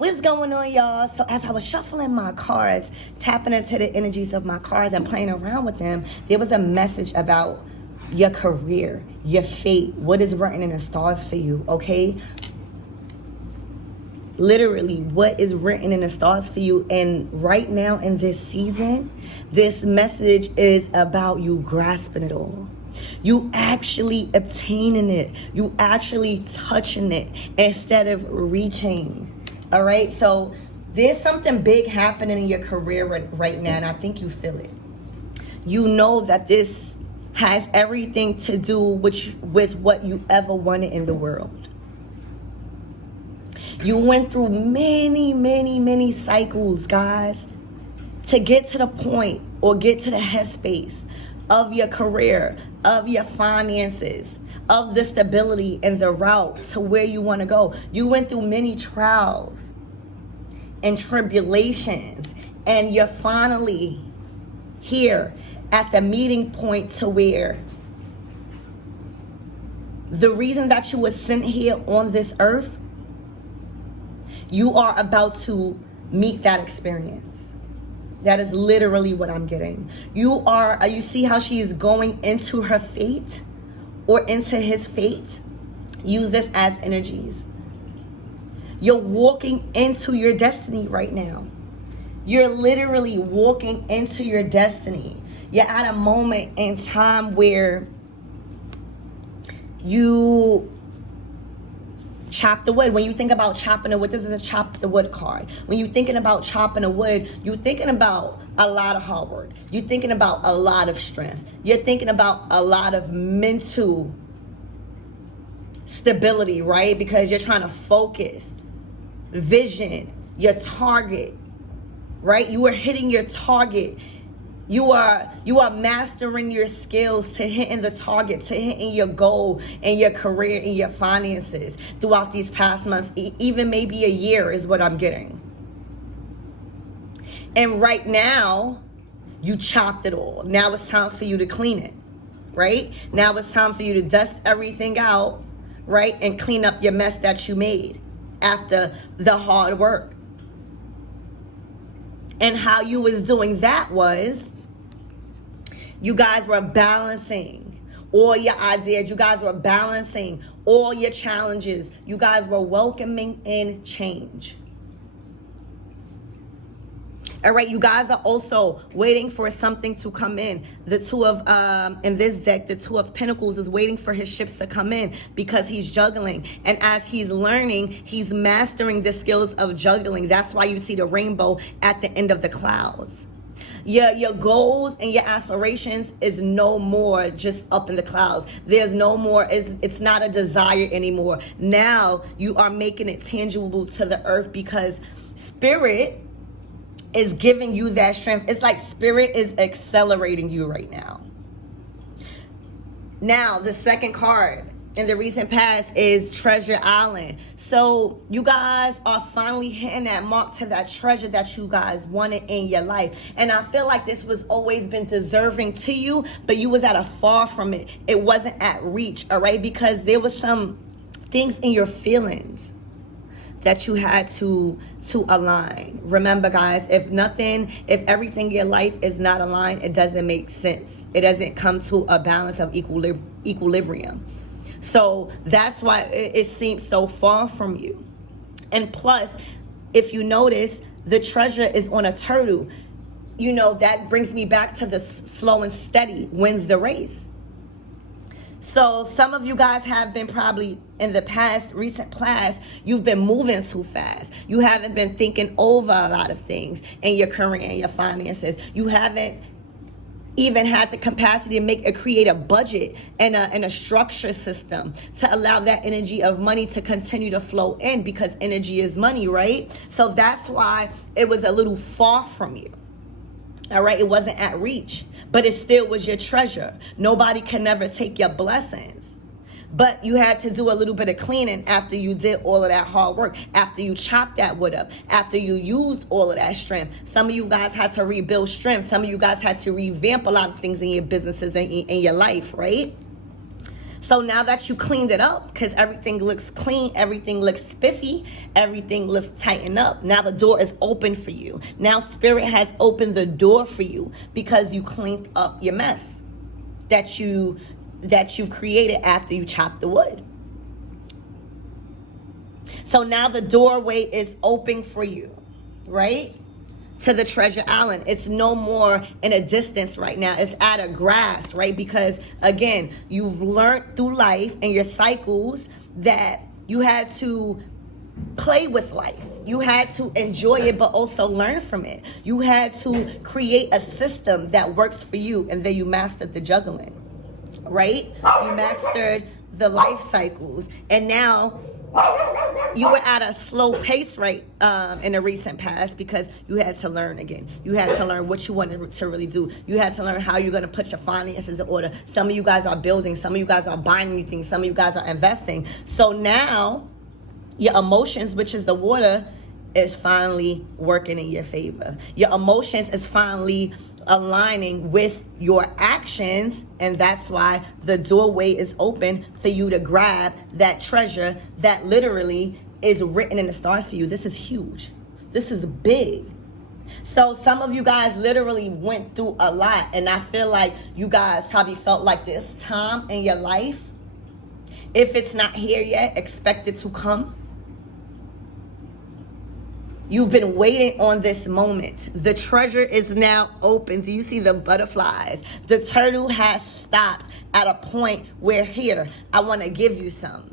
What's going on, y'all? So as I was shuffling my cards, tapping into the energies of my cards and playing around with them, there was a message about your career, your fate, what is written in the stars for you, okay? Literally, what is written in the stars for you. And right now in this season, this message is about you grasping it all. You actually obtaining it. You actually touching it instead of reaching. All right, so there's something big happening in your career right now, and I think you feel it. You know that this has everything to do with what you ever wanted in the world. You went through many cycles, guys, to get to the point or get to the headspace of your career, of your finances, of the stability and the route to where you want to go. You went through many trials and tribulations, and you're finally here at the meeting point to where the reason that you were sent here on this earth, you are about to meet that experience. That is literally what I'm getting. You see how she is going into her fate or into his fate? Use this as energies. You're walking into your destiny right now. You're literally walking into your destiny. You're at a moment in time where you chop the wood. When you think about chopping the wood, this is a chop the wood card. When you're thinking about chopping the wood, you're thinking about a lot of hard work. You're thinking about a lot of strength. You're thinking about a lot of mental stability, right? Because you're trying to focus, vision, your target, right? You are hitting your target. You are mastering your skills to hitting the target, to hitting your goal in your career, in your finances throughout these past months, even maybe a year is what I'm getting. And right now, you chopped it all. Now it's time for you to clean it, right? Now it's time for you to dust everything out, right? And clean up your mess that you made after the hard work. And how you was doing that was, you guys were balancing all your ideas. You guys were balancing all your challenges. You guys were welcoming in change. All right, you guys are also waiting for something to come in. The two of, in this deck, the Two of Pentacles is waiting for his ships to come in because he's juggling. And as he's learning, he's mastering the skills of juggling. That's why you see the rainbow at the end of the clouds. Your goals and your aspirations is no more just up in the clouds. There's no more, it's not a desire anymore. Now you are making it tangible to the earth because spirit is giving you that strength. It's like spirit is accelerating you right now. Now, the second card in the recent past is Treasure Island. So you guys are finally hitting that mark to that treasure that you guys wanted in your life. And I feel like this was always been deserving to you, but you was at a far from it. It wasn't at reach, all right? Because there was some things in your feelings that you had to align. Remember, guys, if everything in your life is not aligned, it doesn't make sense. It doesn't come to a balance of equilibrium. So that's why it seems so far from you. And plus, if you notice, the treasure is on a turtle. You know, that brings me back to the slow and steady wins the race. So some of you guys have been probably in the recent past, you've been moving too fast. You haven't been thinking over a lot of things in your career and your finances. You haven't even had the capacity to create a budget and a structure system to allow that energy of money to continue to flow in, because energy is money, right? So that's why it was a little far from you. All right, it wasn't at reach, but it still was your treasure. Nobody can never take your blessings. But you had to do a little bit of cleaning after you did all of that hard work, after you chopped that wood up, after you used all of that strength. Some of you guys had to rebuild strength. Some of you guys had to revamp a lot of things in your businesses and in your life, right? So now that you cleaned it up, because everything looks clean, everything looks spiffy, everything looks tightened up, now the door is open for you. Now Spirit has opened the door for you because you cleaned up your mess that you created after you chopped the wood. So now the doorway is open for you, right? To the treasure island. It's no more in a distance right now. It's at a grasp, right? Because again, you've learned through life and your cycles that you had to play with life. You had to enjoy it, but also learn from it. You had to create a system that works for you, and then you mastered the juggling, right? You mastered the life cycles, and now you were at a slow pace right in the recent past because you had to learn again. You had to learn what you wanted to really do. You had to learn how you're going to put your finances in order. Some of you guys are building. Some of you guys are buying new things. Some of you guys are investing. So now your emotions, which is the water, is finally working in your favor. Your emotions is finally aligning with your actions, and that's why the doorway is open for you to grab that treasure that literally is written in the stars for you. This is huge. This is big. So some of you guys literally went through a lot, and I feel like you guys probably felt like this time in your life. If it's not here yet, expect it to come. You've been waiting on this moment. The treasure is now open. Do you see the butterflies? The turtle has stopped at a point where here, I want to give you some,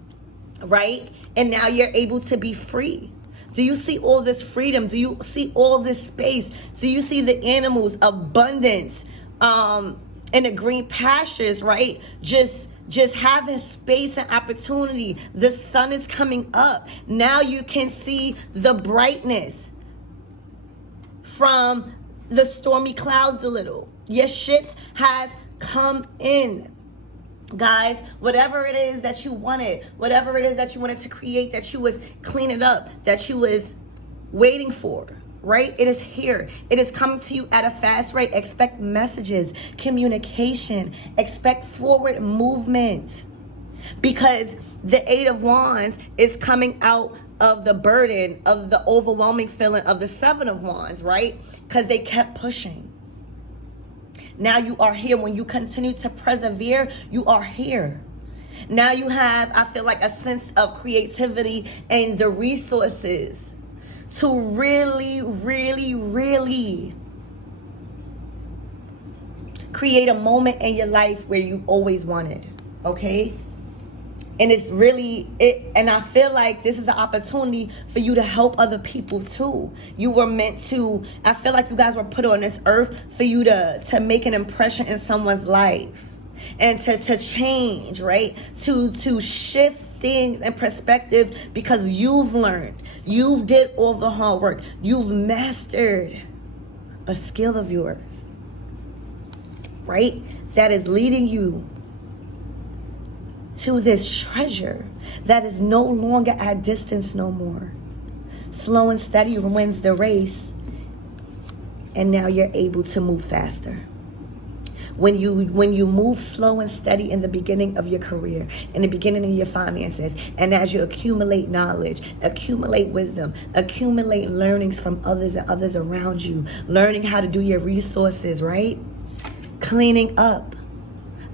right? And now you're able to be free. Do you see all this freedom? Do you see all this space? Do you see the animals, abundance, in the green pastures, right? Just having space and opportunity. The sun is coming up. Now you can see the brightness from the stormy clouds a little. Your shit has come in. Guys, whatever it is that you wanted, whatever it is that you wanted to create, that you was cleaning up, that you was waiting for, right? It is here. It is coming to you at a fast rate. Expect messages, communication, expect forward movement, because the Eight of Wands is coming out of the burden of the overwhelming feeling of the Seven of Wands, right? Because they kept pushing. Now you are here. When you continue to persevere, you are here. Now you have, I feel like, a sense of creativity and the resources to really, really, really create a moment in your life where you always wanted, okay? And it's really, and I feel like this is an opportunity for you to help other people too. You were meant to, I feel like you guys were put on this earth for you to make an impression in someone's life and to change, right? To shift things and perspective, because you've learned, you've did all the hard work, you've mastered a skill of yours, right? That is leading you to this treasure that is no longer at distance no more. Slow and steady wins the race, and now you're able to move faster. When you move slow and steady in the beginning of your career, in the beginning of your finances, and as you accumulate knowledge, accumulate wisdom, accumulate learnings from others and others around you, learning how to do your resources, right? Cleaning up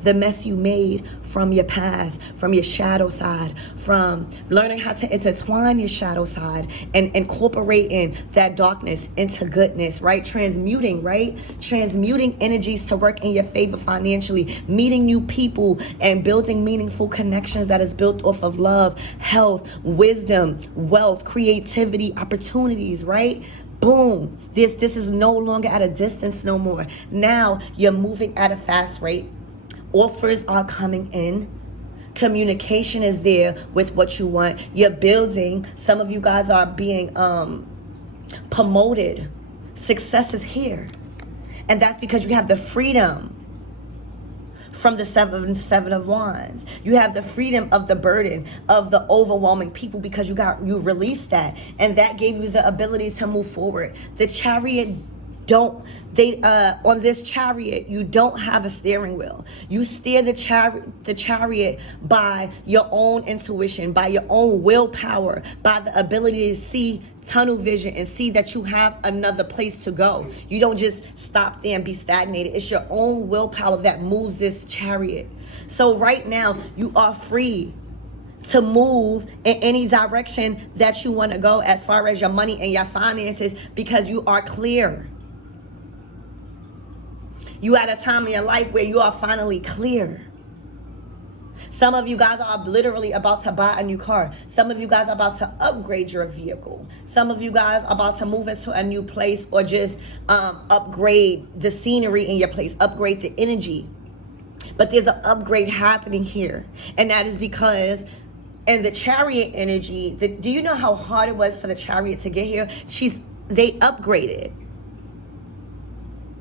the mess you made from your past, from your shadow side, from learning how to intertwine your shadow side and incorporating that darkness into goodness, right? Transmuting, right? Transmuting energies to work in your favor financially, meeting new people and building meaningful connections that is built off of love, health, wisdom, wealth, creativity, opportunities, right? Boom. This is no longer at a distance no more. Now you're moving at a fast rate. Offers are coming in. Communication is there with what you want. You're building. Some of you guys are being promoted. Success is here. And that's because you have the freedom from the seven of wands. You have the freedom of the burden of the overwhelming people, because you released that, and that gave you the ability to move forward. The chariot don't, on this chariot, you don't have a steering wheel. You steer the chariot by your own intuition, by your own willpower, by the ability to see tunnel vision and see that you have another place to go. You don't just stop there and be stagnated. It's your own willpower that moves this chariot. So right now, you are free to move in any direction that you want to go as far as your money and your finances, because you are clear. You at a time in your life where you are finally clear. Some of you guys are literally about to buy a new car. Some of you guys are about to upgrade your vehicle. Some of you guys are about to move into a new place, or just upgrade the scenery in your place, upgrade the energy. But there's an upgrade happening here. And that is because in the chariot energy, do you know how hard it was for the chariot to get here? They upgraded.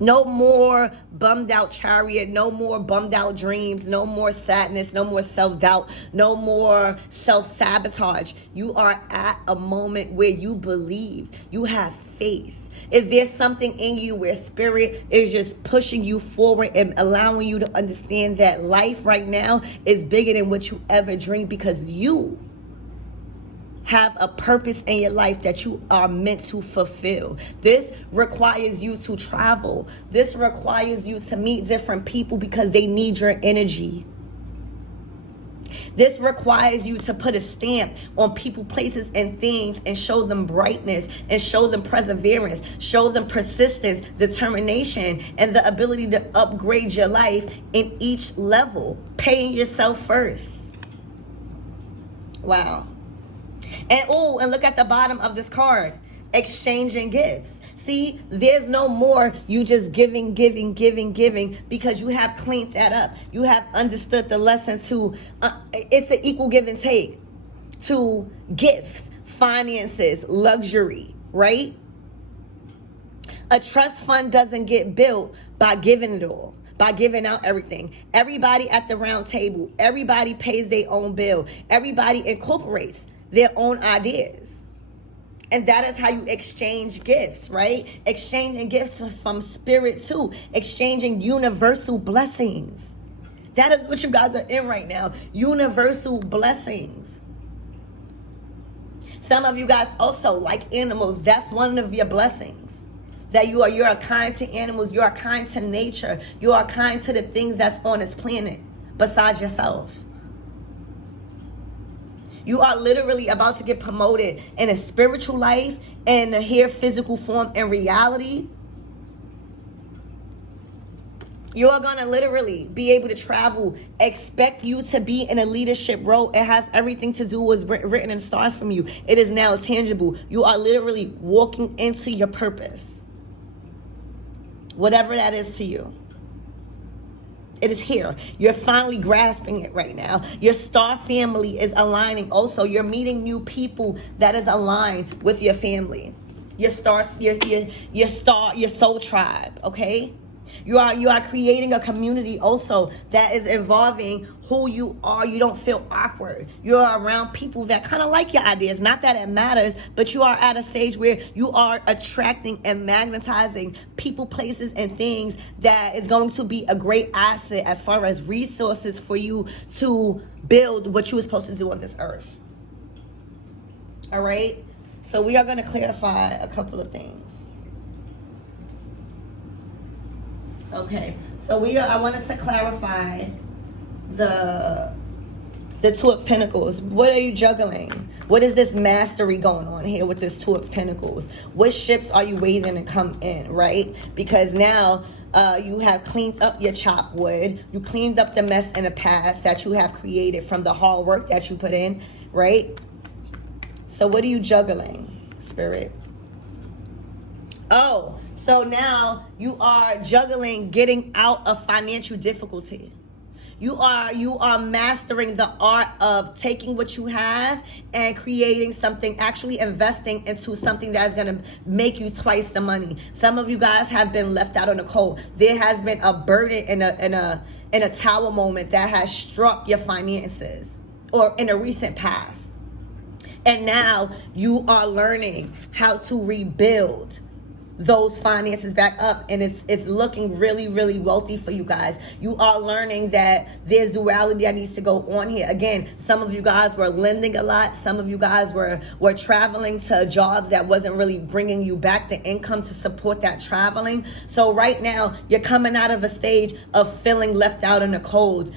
No more bummed out chariot, no more bummed out dreams, no more sadness, no more self-doubt, no more self-sabotage. You are at a moment where you believe, you have faith. If there's something in you where spirit is just pushing you forward and allowing you to understand that life right now is bigger than what you ever dreamed, because you have a purpose in your life that you are meant to fulfill. This requires you to travel. This requires you to meet different people because they need your energy. This requires you to put a stamp on people, places, and things, and show them brightness, and show them perseverance, show them persistence, determination, and the ability to upgrade your life in each level, paying yourself first. Wow. And look at the bottom of this card, exchanging gifts. See, there's no more you just giving, because you have cleaned that up. You have understood the lesson to, it's an equal give and take to gifts, finances, luxury, right? A trust fund doesn't get built by giving it all, by giving out everything. Everybody at the round table, everybody pays their own bill. Everybody incorporates their own ideas. And that is how you exchange gifts, right? Exchanging gifts from spirit too. Exchanging universal blessings. That is what you guys are in right now. Universal blessings. Some of you guys also like animals. That's one of your blessings. That you are kind to animals. You are kind to nature. You are kind to the things that's on this planet besides yourself. You are literally about to get promoted in a spiritual life and here physical form and reality. You are going to literally be able to travel. Expect you to be in a leadership role. It has everything to do with written in stars from you. It is now tangible. You are literally walking into your purpose. Whatever that is to you. It is here. You're finally grasping it right now. Your star family is aligning. Also, you're meeting new people that is aligned with your family. Your star, your soul tribe. Okay. You are creating a community also that is involving who you are. You don't feel awkward. You're around people that kind of like your ideas. Not that it matters, but you are at a stage where you are attracting and magnetizing people, places, and things that is going to be a great asset as far as resources for you to build what you were supposed to do on this earth. All right? So we are going to clarify a couple of things. Okay, so I wanted to clarify the Two of Pentacles. What are you juggling? What is this mastery going on here with this Two of Pentacles? What ships are you waiting to come in, right? Because now you have cleaned up your chopped wood. You cleaned up the mess in the past that you have created from the hard work that you put in, right? So what are you juggling, Spirit? Oh, so now you are juggling getting out of financial difficulty. You are mastering the art of taking what you have and creating something, actually investing into something that's going to make you twice the money. Some of you guys have been left out on the cold. There has been a burden in a tower moment that has struck your finances or in a recent past. And now you are learning how to rebuild those finances back up, and it's looking really, really wealthy for you guys. You are learning that there's duality that needs to go on here. Again, some of you guys were lending a lot. Some of you guys were traveling to jobs that wasn't really bringing you back the income to support that traveling. So right now you're coming out of a stage of feeling left out in the cold,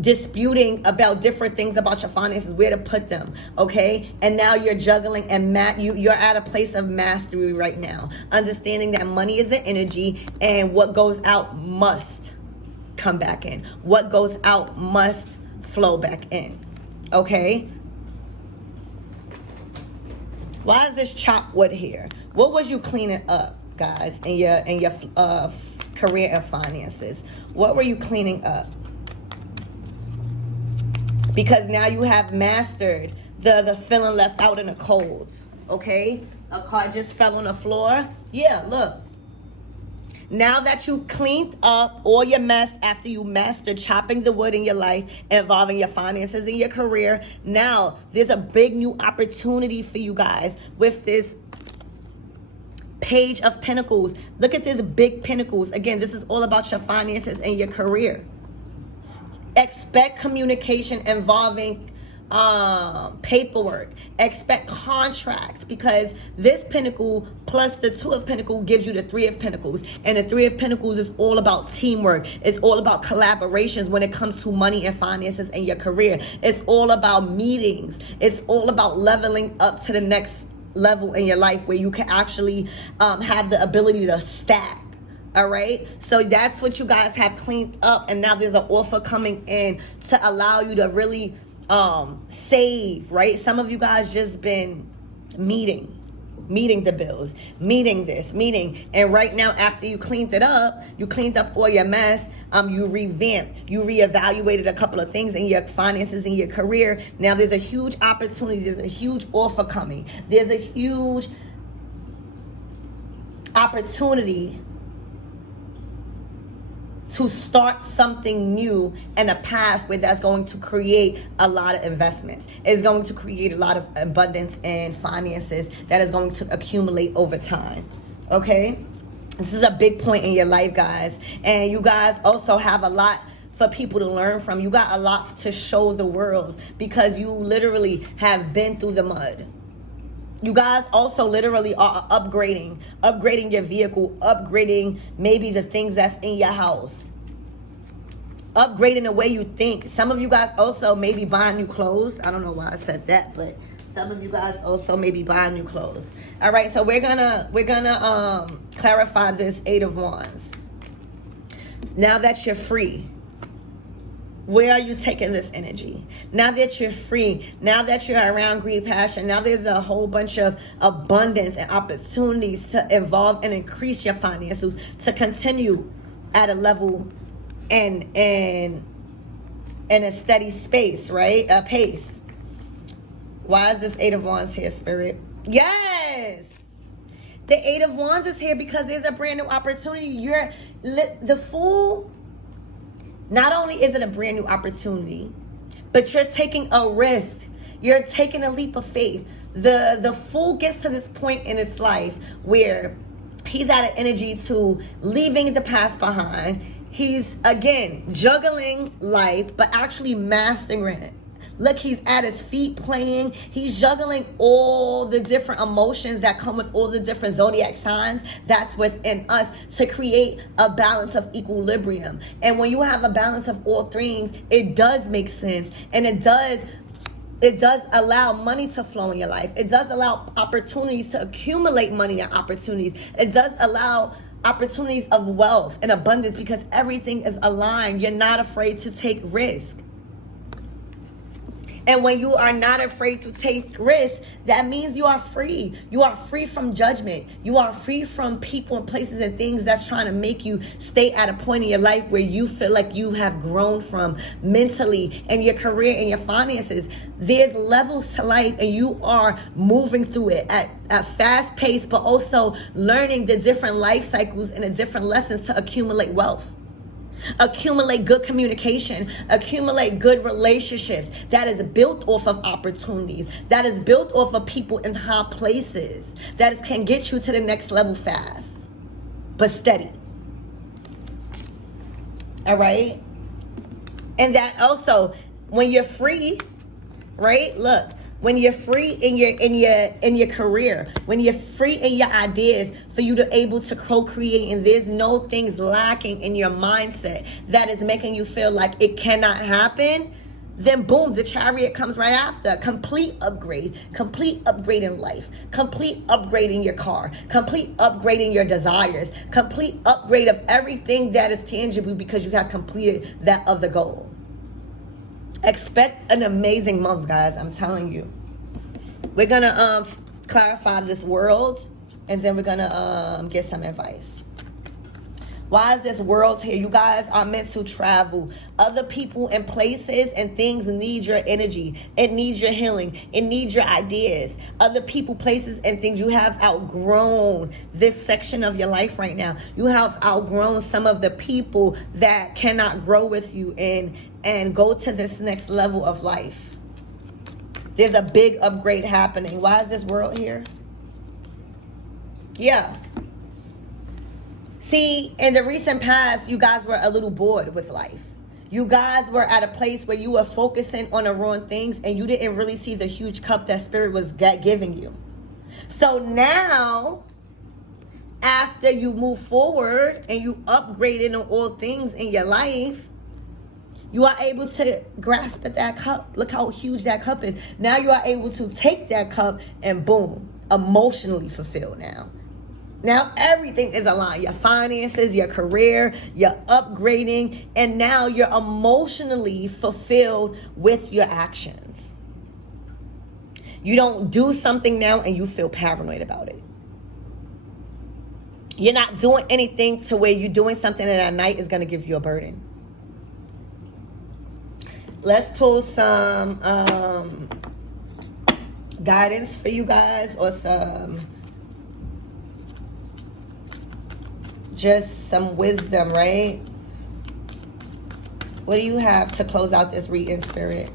disputing about different things about your finances, where to put them, okay? And now you're juggling, and you're at a place of mastery right now, understanding that money is an energy, and what goes out must come back in. What goes out must flow back in, okay? Why is this chopped wood here? What was you cleaning up, guys, in your career and finances? What were you cleaning up? Because now you have mastered the feeling left out in the cold, okay? A card just fell on the floor. Yeah, look. Now that you cleaned up all your mess after you mastered chopping the wood in your life, involving your finances and your career, now there's a big new opportunity for you guys with this Page of Pentacles. Look at this big pentacles. Again, this is all about your finances and your career. Expect communication involving paperwork. Expect contracts, because this pentacle plus the Two of Pentacles gives you the Three of Pentacles, and the Three of Pentacles is all about teamwork. It's all about collaborations when it comes to money and finances and your career. It's all about meetings. It's all about leveling up to the next level in your life, where you can actually have the ability to stack. All right, so that's what you guys have cleaned up, and now there's an offer coming in to allow you to really save, right? Some of you guys just been meeting the bills, meeting, and right now, after you cleaned up all your mess, you revamped, you reevaluated a couple of things in your finances and your career. Now there's a huge opportunity, there's a huge offer coming, there's a huge opportunity to start something new and a path where that's going to create a lot of investments. It's going to create a lot of abundance and finances that is going to accumulate over time, okay? This is a big point in your life, guys. And you guys also have a lot for people to learn from. You got a lot to show the world, because you literally have been through the mud. You guys also literally are upgrading your vehicle, upgrading maybe the things that's in your house, upgrading the way you think. Some of you guys also maybe buying new clothes. I don't know why I said that, but some of you guys also may be buying new clothes. All right, so we're gonna clarify this Eight of Wands. Now that you're free, where are you taking this energy? Now that you're free, now that you're around greed, passion, now there's a whole bunch of abundance and opportunities to involve and increase your finances, to continue at a level and in a steady space, right? A pace. Why is this Eight of Wands here, Spirit? Yes! The Eight of Wands is here because there's a brand new opportunity. The Fool. Not only is it a brand new opportunity, but you're taking a risk. You're taking a leap of faith. The Fool gets to this point in its life where he's at an energy to leaving the past behind. He's, again, juggling life, but actually mastering it. Look, he's at his feet playing. He's juggling all the different emotions that come with all the different zodiac signs that's within us to create a balance of equilibrium. And when you have a balance of all things, it does make sense. And it does allow money to flow in your life. It does allow opportunities to accumulate money and opportunities. It does allow opportunities of wealth and abundance, because everything is aligned. You're not afraid to take risk. And when you are not afraid to take risks, that means you are free. You are free from judgment. You are free from people and places and things that's trying to make you stay at a point in your life where you feel like you have grown from mentally, and your career and your finances. There's levels to life, and you are moving through it at a fast pace, but also learning the different life cycles and the different lessons to accumulate wealth. Accumulate good communication. Accumulate good relationships that is built off of opportunities, that is built off of people in high places, that can get you to the next level fast, but steady. All right? And that also, when you're free, right? Look, when you're free in your career, when you're free in your ideas for you to able to co-create, and there's no things lacking in your mindset that is making you feel like it cannot happen, then boom, the Chariot comes right after. Complete upgrade in life, complete upgrade in your car, complete upgrade in your desires, complete upgrade of everything that is tangible because you have completed that of the goal. Expect an amazing month, guys. I'm telling you. We're gonna clarify this world, and then we're gonna get some advice. Why is this world here? You guys are meant to travel. Other people and places and things need your energy. It needs your healing. It needs your ideas. Other people, places, and things. You have outgrown this section of your life right now. You have outgrown some of the people that cannot grow with you and go to this next level of life. There's a big upgrade happening. Why is this world here? Yeah. See, in the recent past, you guys were a little bored with life. You guys were at a place where you were focusing on the wrong things and you didn't really see the huge cup that Spirit was giving you. So now, after you move forward and you upgraded on all things in your life, you are able to grasp at that cup. Look how huge that cup is. Now you are able to take that cup and boom, emotionally fulfilled now. Now everything is aligned. Your finances, your career, you're upgrading, and now you're emotionally fulfilled with your actions. You don't do something now and you feel paranoid about it. You're not doing anything to where you're doing something and at night is going to give you a burden. Let's pull some guidance for you guys, or just some wisdom, right? What do you have to close out this reading, Spirit?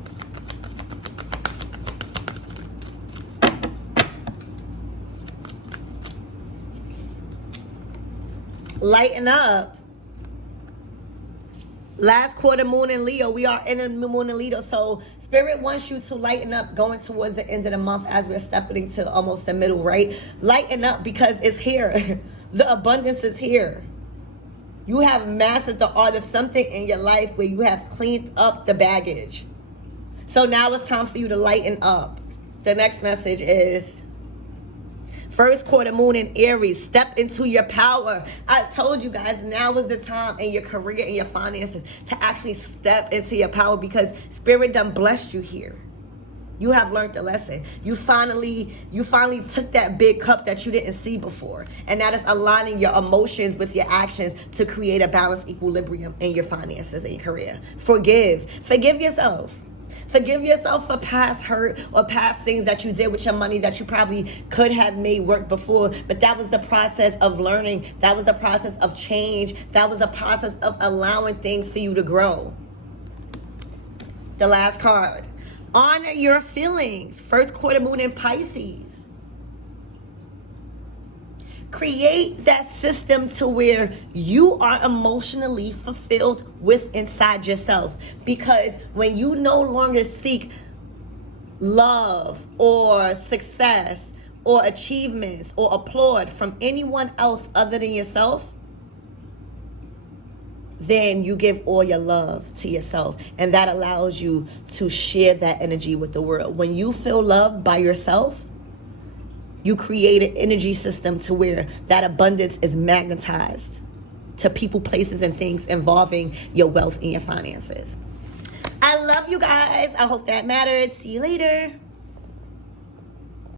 Lighten up. Last quarter, moon in Leo. We are in a moon in Leo. So Spirit wants you to lighten up going towards the end of the month as we're stepping to almost the middle, right? Lighten up because it's here. The abundance is here. You have mastered the art of something in your life where you have cleaned up the baggage. So now it's time for you to lighten up. The next message is first quarter, moon in Aries. Step into your power. I told you guys, now is the time in your career and your finances to actually step into your power because Spirit done blessed you here. You have learned the lesson. You finally took that big cup that you didn't see before. And that is aligning your emotions with your actions to create a balanced equilibrium in your finances and your career. Forgive. Forgive yourself. Forgive yourself for past hurt or past things that you did with your money that you probably could have made work before. But that was the process of learning. That was the process of change. That was the process of allowing things for you to grow. The last card. Honor your feelings. First quarter, moon in Pisces. Create that system to where you are emotionally fulfilled with inside yourself. Because when you no longer seek love or success or achievements or applaud from anyone else other than yourself, then you give all your love to yourself. And that allows you to share that energy with the world. When you feel loved by yourself, you create an energy system to where that abundance is magnetized to people, places, and things involving your wealth and your finances. I love you guys. I hope that mattered. See you later.